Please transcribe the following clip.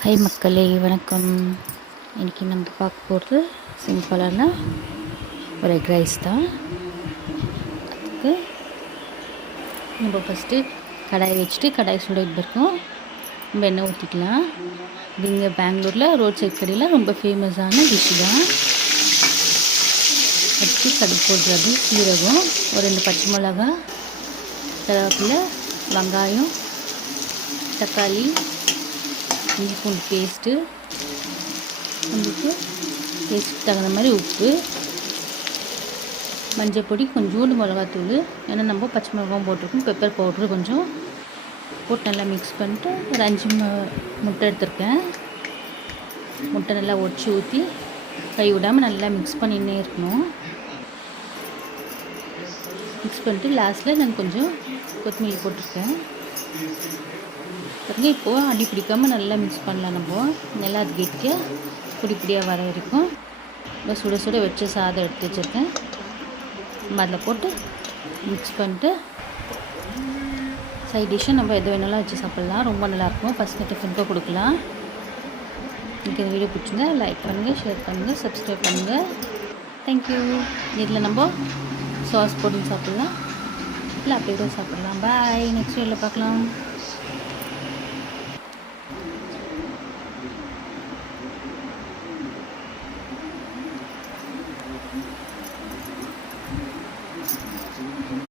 High மக்களே, வணக்கம். இன்றைக்கி நம்ம பார்க்க போகிறது சிம்பிளான ஒரு எக் ரைஸ் தான். அதுக்கு நம்ம ஃபஸ்ட்டு கடாயை வச்சுட்டு கடாய் சூடாகிட்டு இருக்கும் நம்ம எண்ணெய் ஊற்றிக்கலாம். இது இங்கே பெங்களூரில் ரோட் சைட் கடையில் ரொம்ப ஃபேமஸான டிஷ்ஷு தான். வச்சு கடுகு போடுறது, சீரகம், ஒரு 2 பச்சை மிளகா, கருவேப்பிலை, வெங்காயம், தக்காளி, இஞ்சி பூண்டு பேஸ்ட்டு, நம்மளுக்கு டேஸ்ட்டுக்கு தகுந்த மாதிரி உப்பு, மஞ்சள் பொடி, கொஞ்சோண்டு மிளகாத்தூள், ஏன்னா நம்ம பச்சை மிளகாவும் போட்டிருக்கோம், பெப்பர் பவுட்ரு கொஞ்சம் போட்டு நல்லா மிக்ஸ் பண்ணிட்டு ஒரு 5 முட்டை எடுத்திருக்கேன். முட்டை நல்லா ஒடிச்சு ஊற்றி கை விடாமல் நல்லா மிக்ஸ் பண்ணின்னே இருக்கணும். மிக்ஸ் பண்ணிட்டு லாஸ்ட்டில் நான் கொஞ்சம் கொத்தமல்லி போட்டிருக்கேன். பாருங்க, இப்போது அடி பிடிக்காமல் நல்லா மிக்ஸ் பண்ணலாம். நம்ம நல்லா அது கெட்டியாக பிடியாக வர வரைக்கும் இப்போ சுட சுட வச்ச சாதம் எடுத்து வச்சுருக்கேன். நம்ம அதில் போட்டு மிக்ஸ் பண்ணிட்டு சைட் டிஷ்ஷை நம்ம எது வேணாலும் வச்சு சாப்பிட்லாம். ரொம்ப நல்லாயிருக்கும். பசங்க டிஃபனுக்கு கொடுக்கலாம். எனக்கு இந்த வீடியோ பிடிச்சிங்க லைக் பண்ணுங்கள், ஷேர் பண்ணுங்கள், சப்ஸ்கிரைப் பண்ணுங்கள். தேங்க்யூ. இதில் நம்ம சாஸ் போட்டு சாப்பிட்லாம், இல்லை அப்படியே கூட சாப்பிட்லாம். பாய். நெக்ஸ்ட் வீடியோவில் பார்க்கலாம்.